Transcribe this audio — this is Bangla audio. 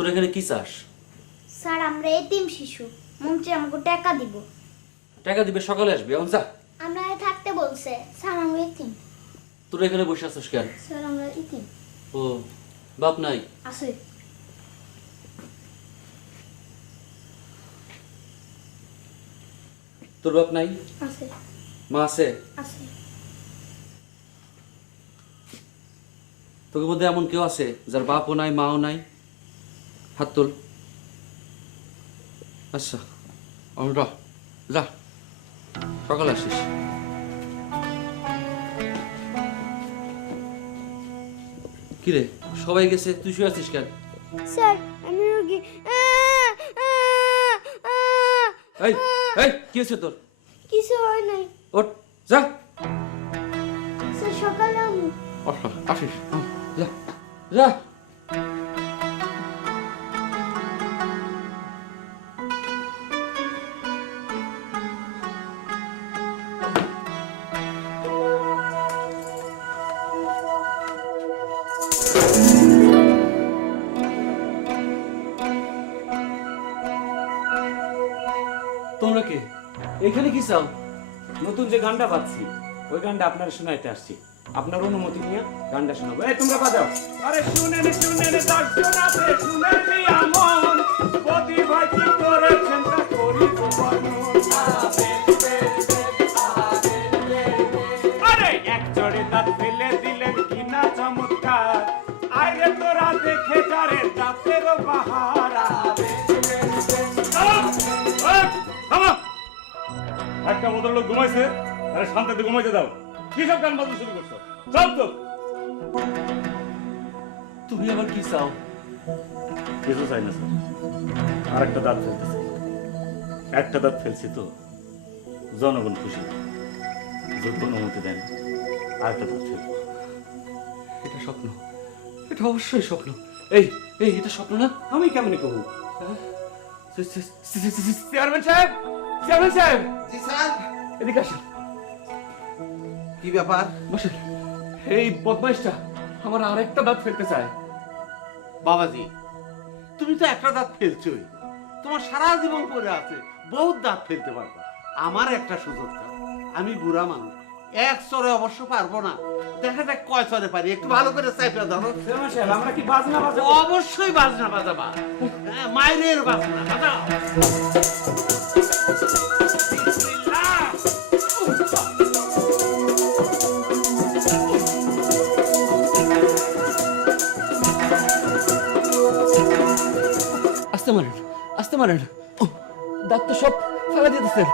তোর এখানে কি চাস? স্যার আমরা এতিম শিশু, মন্ত্রী আমাকে টাকা দিব। টাকা দিবে, সকালে আসবে, এখন যা। আমরা থাকতে বলছে। স্যার আমরা এতিম। তোর এখানে বসে আছিস কেন? স্যার আমরা এতিম। ও, বাপ নাই? আছে। তোর বাপ নাই? আছে। মা আছে? আছে। তোকে মধ্যে এমন কেউ আছে যার বাপও নাই মাও নাই? হাত তোল। আচ্ছা, যা, সকালে আসিস। কিরে, সবাই গেছে, তুই শুয়ে আছিস কেন? স্যার আমি রোগী। এই এই কি হয়েছে তোর? কিছু হয় নাই ওঠ, যা। স্যার। সকালে আমি আসিস, যা যা। তোমরা কে? এখানে কি চাও? নতুন যে গানটা পাচ্ছি ওই গানটা আপনার শোনাইতে আসছি। আপনার অনুমতি নিয়ে গানটা শোনাবো। এই তোমরা বাজাও। আরে শুনেন শুনেন দর্শন আছে, শুনেন আমন বদি ভাই কি করেছেন তা করি আরে এক জড়ে দাঁত ফেলে দিলেন কি না চমৎকার। আরে তোরা দেখে যারে দাঁতেরও বাহারা। একটা ভদ্রলোক ঘুমাইছে, আরে শান্তিতে ঘুমাইতে দাও। কি সব গান বাজনা শুরু করছো? সব তো তুমি আবার কি চাও? কিছু চাই না স্যার, আর একটা দাঁত ফেলতেছি। একটা দাঁত ফেলছি তো জনগণ খুশি, যদি অনুমতি দেন আর একটা দাঁত ফেলবো। এটা স্বপ্ন, এটা অবশ্যই স্বপ্ন। এই এই এটা স্বপ্ন না? আমি কেমনি কবু? চেয়ারম্যান সাহেব, চেয়ারম্যান সাহেব, জি স্যার। এদিকে আসেন। কি ব্যাপার? বসেন। এই বদমাইশটা আমার আর একটা দাঁত ফেলতে চায়। বাবাজি, তুমি তো একটা দাঁত ফেলছোই, তোমার সারা জীবন পড়ে আছে, বহুত দাঁত ফেলতে পারবা। আমার একটা সুযোগ দাও, আমি বুড়া মানুষ, এক চরে অবশ্য পারবো না, দেখা যাক কয় চরে পারি, একটু ভালো করে চাইপা ধরো। চেয়ারম্যান সাহেব, আমরা কি বাজনা বাজাবো? অবশ্যই বাজনা বাজাবা, হ্যাঁ, মাইরের বাজনা বাজাও। আস্তে মারেন, আস্তে মারেন। দাঁত তো সব ফেলা দিতেছেন।